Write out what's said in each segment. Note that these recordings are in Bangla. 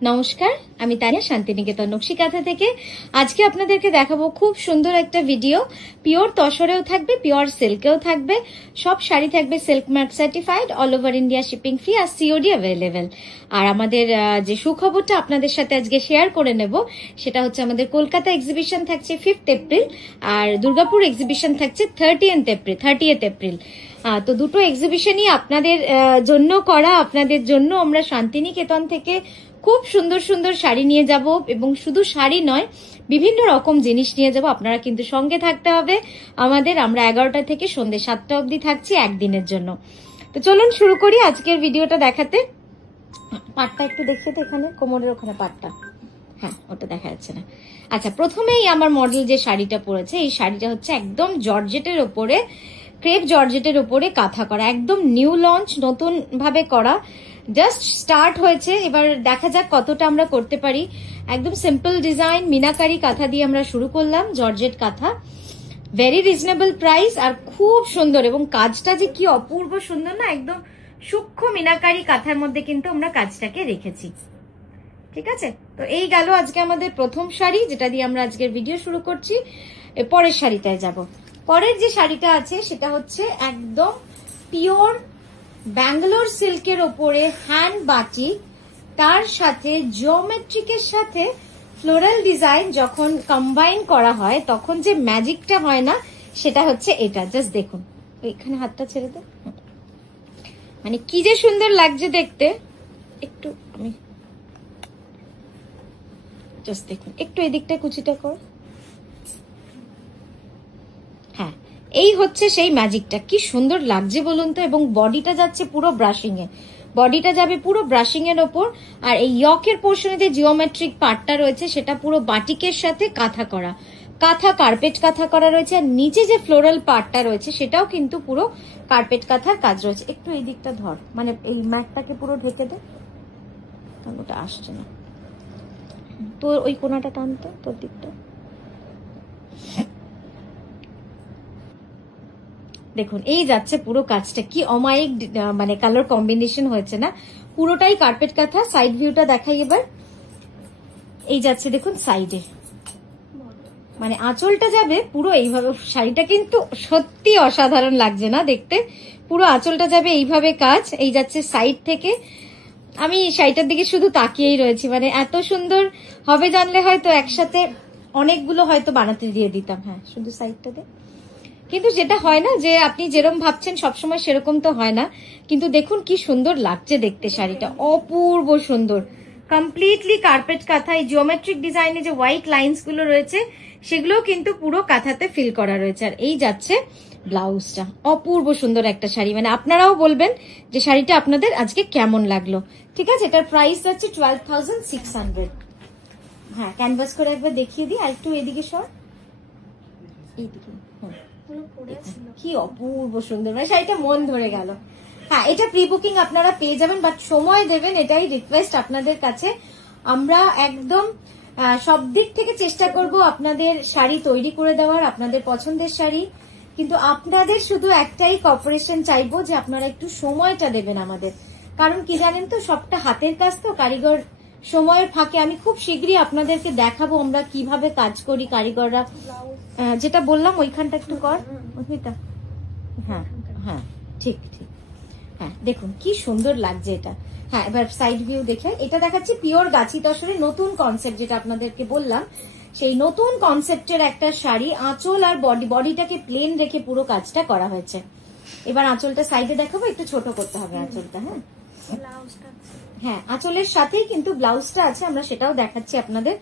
নমস্কার, আমি তানিয়া শান্তিনিকেতন নকশি কাঁথা থেকে। আজকে আপনাদেরকে দেখাবো খুব সুন্দর একটা ভিডিও। পিওর তসরেও থাকবে, পিওর সিল্কেও থাকবে, সব শাড়ি থাকবে silk mark certified, all over India shipping free আর সিওডি অ্যাভেলেবেল। আর আমাদের যে সুখবরটা আপনাদের সাথে আজকে শেয়ার করে নেব সেটা হচ্ছে আমাদের কলকাতা এক্সিবিশন থাকছে 5th এপ্রিল আর দুর্গাপুর এক্সিবিশন থাকছে 30th এপ্রিল। তো দুটো এক্সিবিশনই আপনাদের জন্য করা, আপনাদের জন্য আমরা শান্তিনিকেতন থেকে খুব সুন্দর সুন্দর শাড়ি নিয়ে যাব এবং শুধু শাড়ি নয়, বিভিন্ন রকম জিনিস নিয়ে যাব। আপনারা কিন্তু সঙ্গে থাকতে হবে আমাদের। আমরা 11টা থেকে সন্ধ্যে 7টা অবধি থাকছি একদিনের জন্য। তো চলুন শুরু করি আজকের ভিডিওটা দেখাতে। পাটটা একটু দেখিয়ে তো, এখানে কোমরের ওখানে পাটটা, হ্যাঁ ওটা দেখা যাচ্ছে না। আচ্ছা, প্রথমেই আমার মডেল যে শাড়িটা পরেছে, এই শাড়িটা হচ্ছে একদম জর্জেটের ওপরে, ক্রেপ জর্জেটের ওপরে কাঁথা করা, একদম নিউ লঞ্চ, নতুন ভাবে করা, জাস্ট স্টার্ট হয়েছে। এবার দেখা যাক কতটা আমরা করতে পারি। একদম সিম্পল ডিজাইন মিনাকারি কাঁথা দিয়ে আমরা শুরু করলাম, জর্জেট কাঁথা, ভেরি রিজনেবল প্রাইস আর খুব সুন্দর। এবং কাজটা যে কি অপূর্ব সুন্দর না, একদম সূক্ষ্ম মিনাকারি কাঁথার মধ্যে কিন্তু আমরা কাজটাকে রেখেছি। ঠিক আছে, তো এই গেল আজকে আমাদের প্রথম শাড়ি, যেটা দিয়ে আমরা আজকের ভিডিও শুরু করছি। পরের শাড়িটায় যাব। পরের যে শাড়িটা আছে সেটা হচ্ছে একদম পিওর ব্যাঙ্গালোর সিল্কের ওপরে হ্যান্ড বাটি, তার সাথে জিওমেট্রিকের সাথে ফ্লোরাল ডিজাইন যখন কম্বাইন করা হয় তখন যে ম্যাজিকটা হয় না, সেটা হচ্ছে এটা। জাস্ট দেখুন, এখানে হাতটা ছেড়ে দে, মানে কি যে সুন্দর লাগছে দেখতে। একটু আমি জাস্ট দেখুন, একটু এদিকটা কুচিটা কর। হ্যাঁ, এই হচ্ছে সেই ম্যাজিকটা। কি সুন্দর লাগছে বলুন তো। এবং বডিটা যাচ্ছে পুরো ব্রাশিং এ, বডিটা যাবে পুরো ব্রাশিং এর ওপর। আর এই ইয়কের পোর্শনে যে জিওমেট্রিক পার্টটা রয়েছে সেটা পুরো বাটিকের সাথে কাঁথা করা, কাঁথা কার্পেট কাঁথা করা রয়েছে। আর নিচে যে ফ্লোরাল পার্টটা রয়েছে সেটাও কিন্তু পুরো কার্পেট কাঁথার কাজ রয়েছে। একটু এই দিকটা ধর, মানে এই ম্যাটটাকে পুরো ঢেকে দে, কারণ ওটা আসছে না। তো ওই কোনাটা টানতো তোর দিকটা। দেখুন, এই যাচ্ছে পুরো কাজটা, কি অমায়িক মানে কালার কম্বিনেশন হয়েছে না, পুরোটাই কার্পেট কাঁথা। সাইড ভিউটা দেখাই এবার। এই যাচ্ছে দেখুন সাইডে, মানে আঁচলটা যাবে পুরো এইভাবে। শাড়িটা কিন্তু সত্যি অসাধারণ লাগছে না দেখতে, পুরো আঁচলটা যাবে এইভাবে কাজ। এই যাচ্ছে সাইড থেকে। আমি শাড়িটার দিকে শুধু তাকিয়েই রয়েছি, মানে এত সুন্দর হবে জানলে হয়তো একসাথে অনেকগুলো হয়তো বানাতে দিয়ে দিতাম। হ্যাঁ, শুধু সাইডটা দে। কিন্তু যেটা হয় না, যে আপনি যেরকম ভাবছেন সবসময় সেরকম তো হয় না। কিন্তু দেখুন কি সুন্দর লাগছে দেখতে, শাড়িটা অপূর্ব সুন্দর, কমপ্লিটলি কার্পেট কাঁথা। এই জিওমেট্রিক ডিজাইনে যে হোয়াইট লাইন্স গুলো রয়েছে সেগুলো কিন্তু পুরো কাঁথাতে ফিল করা রয়েছে। আর এই যাচ্ছে ব্লাউজটা, অপূর্ব সুন্দর একটা শাড়ি। মানে আপনারাও বলবেন যে শাড়িটা আপনাদের আজকে কেমন লাগলো। ঠিক আছে, এটার প্রাইস যাচ্ছে 12,600। হ্যাঁ, ক্যানভাস করে একবার দেখিয়ে দিই। আর একটু এদিকে সর, এইদিকে। কি অপূর্ব সুন্দর, মানে শাড়িটা মন ধরে গেল। হ্যাঁ, এটা প্রি বুকিং আপনারা পেয়ে যাবেন, বাট সময় দেবেন, এটাই রিকোয়েস্ট আপনাদের কাছে। আমরা একদম সব দিক থেকে চেষ্টা করব আপনাদের শাড়ি তৈরি করে দেওয়ার, আপনাদের পছন্দের শাড়ি। কিন্তু আপনাদের শুধু একটাই কর্পোরেশন চাইবো, যে আপনারা একটু সময়টা দেবেন আমাদের। কারণ কি জানেন তো, সবটা হাতের কাজ তো, কারিগর সময়ের ফাঁকে। আমি খুব শীঘ্রই আপনাদেরকে দেখাবো আমরা কিভাবে কাজ করি কারিগররা। যেটা বললাম ওইখানটা একটু কর, হ্যাঁ হ্যাঁ, ঠিক ঠিক। হ্যাঁ, দেখুন কি সুন্দর লাগছে এটা। হ্যাঁ, এবার সাইড ভিউ দেখে এটা দেখাচ্ছি পিওর গাছি তসরের নতুন কনসেপ্ট, যেটা আপনাদেরকে বললাম সেই নতুন কনসেপ্টের একটা শাড়ি। আঁচল আর বডিটাকে প্লেন রেখে পুরো কাজটা করা হয়েছে। এবার আঁচলটা সাইডে দেখাবো, একটু ছোট করতে হবে আঁচলটা। হ্যাঁ হ্যাঁ, আঁচলের সাথেই কিন্তু ব্লাউজটা আছে, আমরা সেটাও দেখাচ্ছি আপনাদের।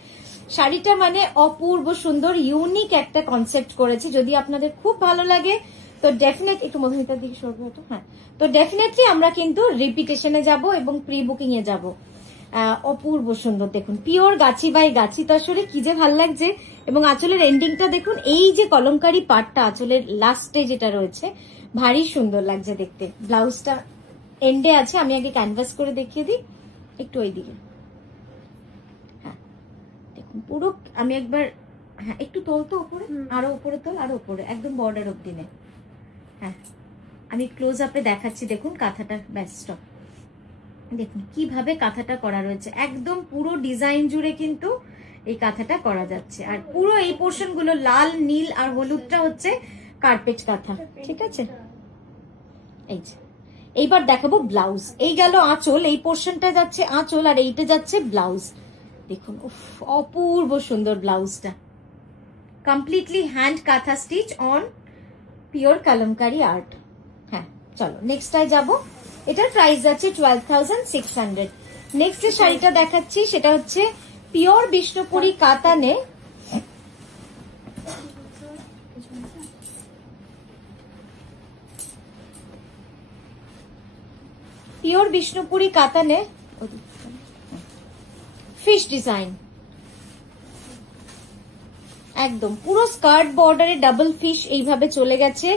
শাড়িটা মানে অপূর্ব সুন্দর, ইউনিক একটা কনসেপ্ট করেছি। যদি আপনাদের খুব ভালো লাগে তো ডেফিনেট একটু মধুমিতার দিকে সরবো এটা। হ্যাঁ, তো ডেফিনেটলি আমরা কিন্তু রিপিটেশনে যাব এবং প্রি বুকিং এ যাব। অপূর্ব সুন্দর দেখুন, পিওর গাছি বাই গাছি তসরে, কি যে ভাল লাগছে। এবং আঁচলের এন্ডিংটা দেখুন, এই যে কলমকারি পার্টটা আঁচলের লাস্টে যেটা রয়েছে, ভারী সুন্দর লাগছে দেখতে। ব্লাউজটা এন্ডে আছে, আমি আগে ক্যানভাস করে দেখিয়ে দিই, একটু ওই দিকে। হ্যাঁ দেখুন পুরো, আমি একবার, হ্যাঁ একটু তোল তো উপরে, আরো উপরে তোল, আরো উপরে, একদম বর্ডার অব্দি নে। হ্যাঁ, আমি ক্লোজ আপে দেখাচ্ছি, দেখুন কাঁথাটা, ব্যাস স্টপ। দেখুন কিভাবে কাঁথাটা করা রয়েছে, একদম পুরো ডিজাইন জুড়ে কিন্তু এই কাঁথাটা করা যাচ্ছে। আর পুরো এই পোর্শন গুলো লাল, নীল আর হলুদটা হচ্ছে কার্পেট কাঁথা, ঠিক আছে। এই যে এইবার দেখাবো ব্লাউজ। এই গেল আঁচল, এই পোর্শনটা যাচ্ছে আঁচল আর এইটা যাচ্ছে ব্লাউজ। দেখুন উফ, অপূর্ব সুন্দর ব্লাউজটা, কমপ্লিটলি হ্যান্ড কাঁথা stitch on pure Kalamkari art. হ্যাঁ চলো নেক্সটটায় যাব। এটার প্রাইস যাচ্ছে 12,600। নেক্সট যে শাড়িটা দেখাচ্ছি সেটা হচ্ছে পিওর বিষ্ণুপুরি কাতানে, পিওর বিষ্ণুপুরি কাতানে ফিশ ডিজাইন, একদম পুরো স্কার্ট বর্ডারে ডাবল ফিশ এইভাবে চলে গেছে।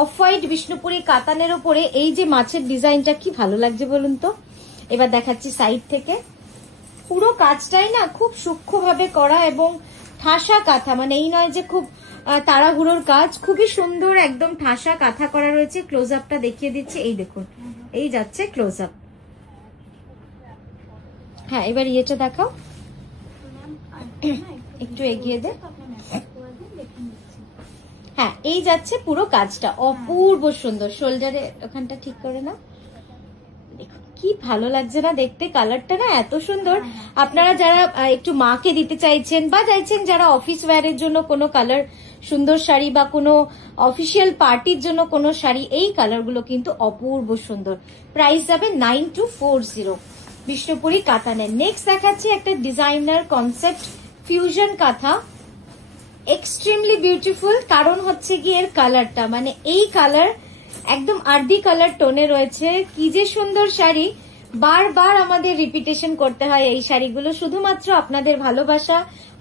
অফ হোয়াইট বিষ্ণুপুরি কাতানের ওপরে এই যে মাছের ডিজাইনটা কি ভালো লাগছে বলুন তো। এবার দেখাচ্ছি সাইড থেকে, পুরো কাজটাই না খুব সূক্ষ্মভাবে করা এবং ঠাসা কাঁথা, মানে এই নয় যে খুব তাড়াহুড়োর কাজ, খুবই সুন্দর একদম ঠাসা কাঁথা করা রয়েছে। ক্লোজ আপটা দেখিয়ে দিচ্ছি, এই দেখুন এই যাচ্ছে ক্লোজ আপ। হ্যাঁ এবার ইয়েটা দেখাও, একটু এগিয়ে দে। হ্যাঁ এই যাচ্ছে পুরো কাজটা, অপূর্ব সুন্দর। শোল্ডারে ওখানটা ঠিক করে না, দেখুন কি ভালো লাগছে না দেখতে, কালারটা না এত সুন্দর। আপনারা যারা একটু মাকে দিতে চাইছেন বা চাইছেন যারা অফিস ওয়্যারের জন্য কোনো কালার সুন্দর শাড়ি বা কোনো অফিসিয়াল পার্টির জন্য কোনো শাড়ি, এই কালারগুলো কিন্তু অপূর্ব সুন্দর। প্রাইস যাবে 9240 বিষ্ণুপুরি কাতানের। নেক্সট দেখাচ্ছি একটা ডিজাইনার কনসেপ্ট ফিউশন কাঁথা, এক্সট্রিমলি বিউটিফুল। কারণ হচ্ছে কি এর কালারটা, মানে এই কালার একদম আর্দি কালার টোনে রয়েছে, কি যে সুন্দর শাড়ি। বারবার আমাদের রিপিটেশন করতে হয় এই শাড়িগুলো শুধুমাত্র আপনাদের ভালোবাসা,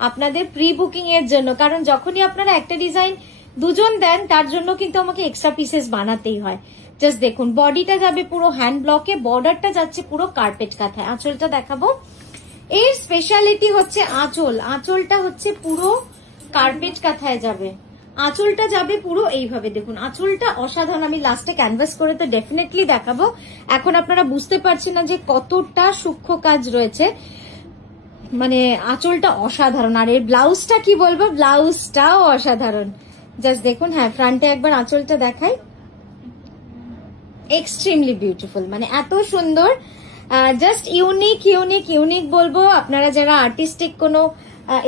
আপনাদের প্রি বুকিং এর জন্য। কারণ যখনই আপনারা একটা ডিজাইন দুজন দেন তার জন্য কিন্তু আমাকে এক্সট্রা পিসেস বানাতেই হয়। জাস্ট দেখুন বডিটা যাবে পুরো হ্যান্ড ব্লকে, বর্ডারটা যাচ্ছে পুরো কার্পেট কাঁথায়। আঁচলটা দেখাবো, এর স্পেশালিটি হচ্ছে আঁচল, আঁচলটা হচ্ছে পুরো কার্পেট কাঁথায় যাবে, আঁচলটা যাবে পুরো এইভাবে। দেখুন আঁচলটা অসাধারণ, আমি লাস্টে ক্যানভাস করে তো ডেফিনেটলি দেখাবো। এখন আপনারা বুঝতে পারছেন না যে কতটা সূক্ষ্ম কাজ রয়েছে, মানে আঁচলটা অসাধারণ। আর এর ব্লাউজটা কি বলবো, ব্লাউজটাও অসাধারণ। জাস্ট দেখুন, হ্যাঁ ফ্রন্টে একবার আঁচলটা দেখাই, এক্সট্রিমলি বিউটিফুল, মানে এত সুন্দর, জাস্ট ইউনিক ইউনিক ইউনিক বলবো। আপনারা যারা আর্টিস্টিক কোনো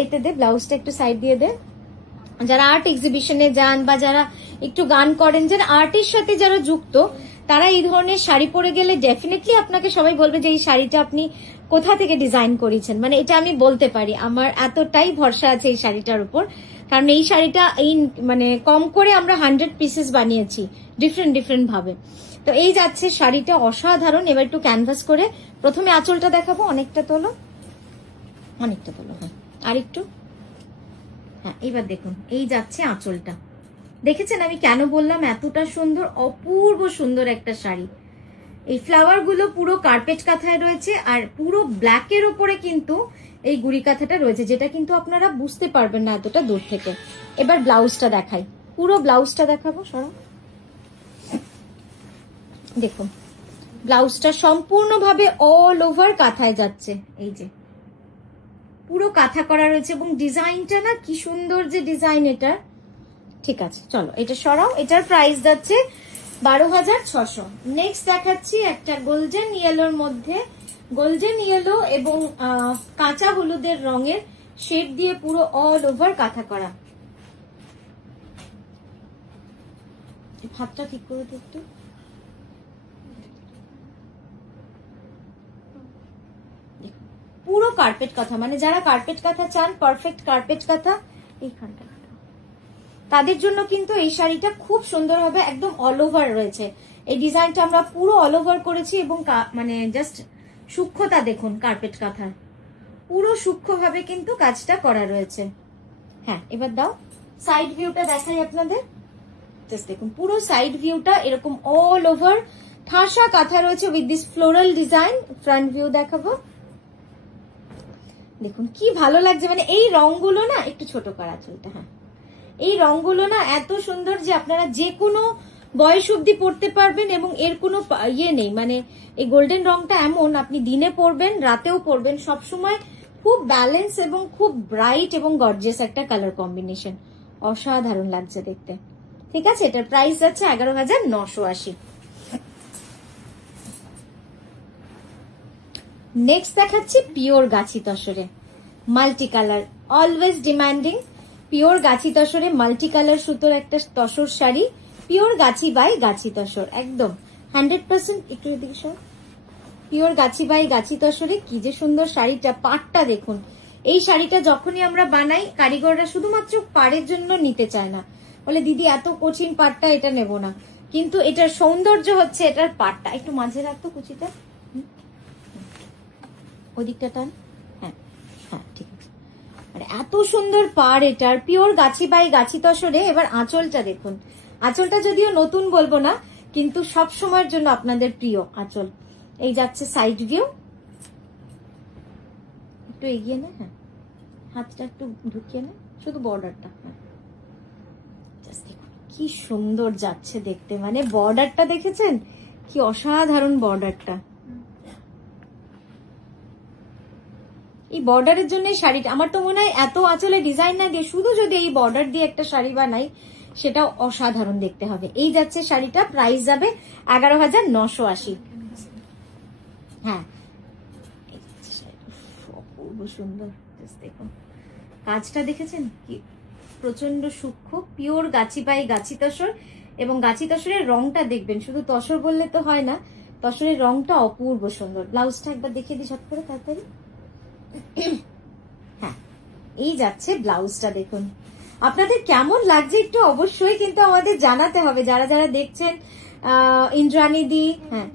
এতে দে, ব্লাউজটা একটু সাইড দিয়ে দে, যারা আর্ট এক্সিবিশনে যান বা যারা একটু গান করেন, যারা আর্টের সাথে যারা যুক্ত, তারা এই ধরনের শাড়ি পরে গেলে ডেফিনেটলি আপনাকে সবাই বলবে যে এই শাড়িটা আপনি কোথা থেকে ডিজাইন করেছেন। মানে এটা আমি বলতে পারি, আমার এতটাই ভরসা আছে এই শাড়িটার উপর। কারণ এই শাড়িটা এই মানে কম করে আমরা 100 পিসেস বানিয়েছি ডিফারেন্ট ডিফারেন্ট ভাবে। তো এই যাচ্ছে শাড়িটা অসাধারণ। এবার একটু ক্যানভাস করে প্রথমে আঁচলটা দেখাবো, অনেকটা তোলো, অনেকটা তোলো, হ্যাঁ আর একটু, হ্যাঁ এবার দেখুন এই যাচ্ছে আঁচলটা। দেখেছেন আমি কেন বললাম এতটা সুন্দর, অপূর্ব সুন্দর একটা শাড়ি। এই ফ্লাওয়ার গুলো পুরো কার্পেট কাঁথায় রয়েছে আর পুরো ব্ল্যাকের ওপরে কিন্তু এই গুড়ি কাঁথাটা রয়েছে, যেটা কিন্তু আপনারা বুঝতে পারবেন না এতটা দূর থেকে। এবার ব্লাউজটা দেখাই, পুরো ব্লাউজটা দেখাবো, সরো। দেখুন ব্লাউজটা সম্পূর্ণভাবে অল ওভার কাঁথায় যাচ্ছে, এই যে পুরো কাঁথা করা রয়েছে এবং ডিজাইনটা না কি সুন্দর যে ডিজাইন এটা। ঠিক আছে চলো এটা সরাও, এটার প্রাইস যাচ্ছে 12,600। নেক্সট দেখাচ্ছি একটা গোল্ডেন ইয়েলোর মধ্যে, গোল্ডেন ইয়েলো এবং কাঁচা হলুদের রঙের শেড দিয়ে পুরো অল ওভার কাঁথা করা। হাতটা ঠিক করে দিই একটু, পুরো কার্পেট কাঁথা, মানে যারা কার্পেট কাঁথা চান, পারফেক্ট কার্পেট কাঁথা এইখানটা, তাদের জন্য কিন্তু এই শাড়িটা খুব সুন্দর হবে। একদম অল ওভার রয়েছে এই ডিজাইনটা, আমরা পুরো অল ওভার করেছি এবং মানে জাস্ট সূক্ষ্মতা দেখুন কার্পেট কাঁথার, পুরো সূক্ষ্মভাবে কিন্তু কাজটা করা রয়েছে। হ্যাঁ এবার দাও সাইড ভিউটা দেখাই আপনাদের, জাস্ট দেখুন পুরো সাইড ভিউটা এরকম অল ওভার ঠাসা কাঁথা রয়েছে with this floral design. Front view দেখাবো, দেখুন কি ভালো লাগছে, মানে এই রংগুলো না একটু ছোট করা চলতে, হ্যাঁ এই রংগুলো না এত সুন্দর যে আপনারা যে কোনো বয়স অব্দি পরতে পারবেন এবং এর কোনো ইয়ে নেই, মানে এই গোল্ডেন রংটা এমন আপনি দিনে পরবেন রাতেও পরবেন, সবসময় খুব ব্যালেন্স এবং খুব ব্রাইট এবং গর্জিয়াস একটা কালার কম্বিনেশন, অসাধারণ লাগছে দেখতে। ঠিক আছে, এটার প্রাইস যাচ্ছে 11,980। নেক্সট দেখাচ্ছি পিওর গাছি তসরে multi colour, always demanding pure Gachhi তসরে মাল্টি কালার সুতোর একটা তসর শাড়ি, পিওর গাছি বাই গাছি তসর, একদম 100%। একটু এদিকে সর, পিওর গাছি বাই গাছি তসরে কি যে সুন্দর শাড়িটা, পাড়টা দেখুন। এই শাড়িটা যখনই আমরা বানাই কারিগররা শুধুমাত্র পাড়ের জন্য নিতে চায় না, বলে দিদি এত কঠিন পাড়টা এটা নেব না, কিন্তু এটার সৌন্দর্য হচ্ছে এটার পাড়টা। একটু মাঝে রাখতো কুচিটা, ওদিকটা টান, হ্যাঁ হ্যাঁ ঠিক আছে। মানে এত সুন্দর পাড় এটার, পিওর গাছি বাই গাছি তসরে। এবার আঁচলটা দেখুন, আঁচলটা যদিও নতুন বলবো না, কিন্তু সব সময়ের জন্য আপনাদের প্রিয় আঁচল। এই যাচ্ছে সাইড ভিউ, একটু এগিয়ে নে, হ্যাঁ হাতটা একটু ঢুকিয়ে নে, শুধু বর্ডারটা, হ্যাঁ কি সুন্দর যাচ্ছে দেখতে, মানে বর্ডারটা দেখেছেন কি অসাধারণ বর্ডারটা। এই বর্ডারের জন্য শাড়িটা আমার তো মনে হয় এত আঁচলে ডিজাইন না দিয়ে শুধু যদি এই বর্ডার দিয়ে একটা শাড়ি বানাই সেটা অসাধারণ দেখতে হবে। এই যাচ্ছে শাড়িটা, প্রাইস যাবে 11,980। হ্যাঁ অপূর্ব সুন্দর, দেখুন কাজটা দেখেছেন কি প্রচন্ড সূক্ষ্ম, পিওর গাছি বাই গাছি তসর। এবং গাছি তসরের রংটা দেখবেন, শুধু তসর বললে তো হয় না, তসরের রংটা অপূর্ব সুন্দর। ব্লাউজটা একবার দেখিয়ে দিই ঝট করে তাড়াতাড়ি। হ্যাঁ এই যাচ্ছে ব্লাউজটা, দেখুন আপনাদের কেমন লাগছে একটু অবশ্যই কিন্তু আমাদের জানাতে হবে, যারা যারা দেখছেন। ইন্দ্রাণী দি, হ্যাঁ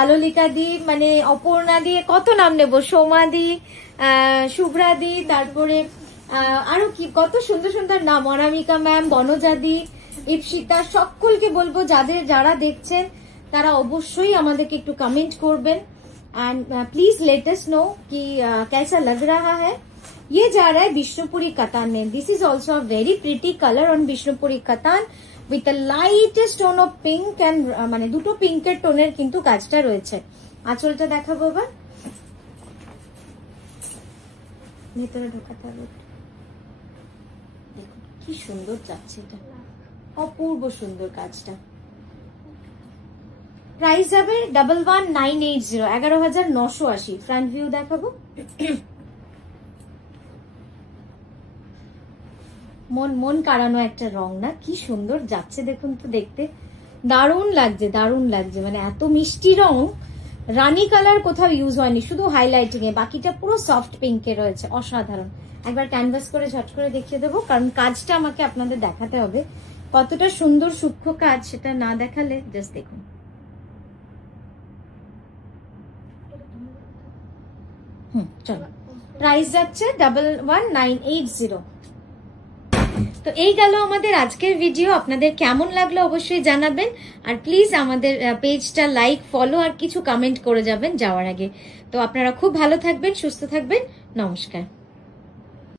আলোলিকা দি, মানে অপর্ণা দি, কত নাম নেব, সোমা দি, শুভ্রা দি, তারপরে আরো কি কত সুন্দর সুন্দর নাম, অনামিকা ম্যাম, বনজা দি, ইপসিতা, সকলকে বলবো যারা দেখছেন তারা অবশ্যই আমাদেরকে একটু কমেন্ট করবেন। And please let us know कि कैसा लग रहा है। ये जा रहा है विष्णुपुरी कतान में। This is also a very pretty colour on Bishnupuri katan with a lightest tone of pink and माने दुटो पिंकेर टोनेर किन्तु काजटा रयेछे। आंचलटा देखाबो एबार, भेतरे ढोकाते होबे, देखुन कि सुंदर जाच्छे, এটা অপূর্ব সুন্দর কাজটা। প্রাইস যাবে 11,980, 11,980। ফ্রন্ট ভিউ দেখাবো, মন কাড়ানো একটা রং না, কি সুন্দর যাচ্ছে দেখুন তো, দেখতে দারুণ লাগছে, দারুণ লাগছে। মানে এত মিষ্টি রং, রানী কালার কোথাও ইউজ হয়নি, শুধু হাইলাইটিং এ, বাকিটা পুরো সফট পিঙ্কে রয়েছে, অসাধারণ। একবার ক্যানভাস করে ঝট করে দেখিয়ে দেবো, কারণ কাজটা আমাকে আপনাদের দেখাতে হবে কতটা সুন্দর সূক্ষ্ম কাজ, সেটা না দেখালে জাস্ট দেখুন। চলো প্রাইস যাচ্ছে 11,980। তো এই গেল আমাদের আজকের ভিডিও, আপনাদের কেমন লাগলো অবশ্যই জানাবেন, আর প্লিজ আমাদের পেজটা লাইক, ফলো আর কিছু কমেন্ট করে যাবেন যাওয়ার আগে। তো আপনারা খুব ভালো থাকবেন, সুস্থ থাকবেন, নমস্কার।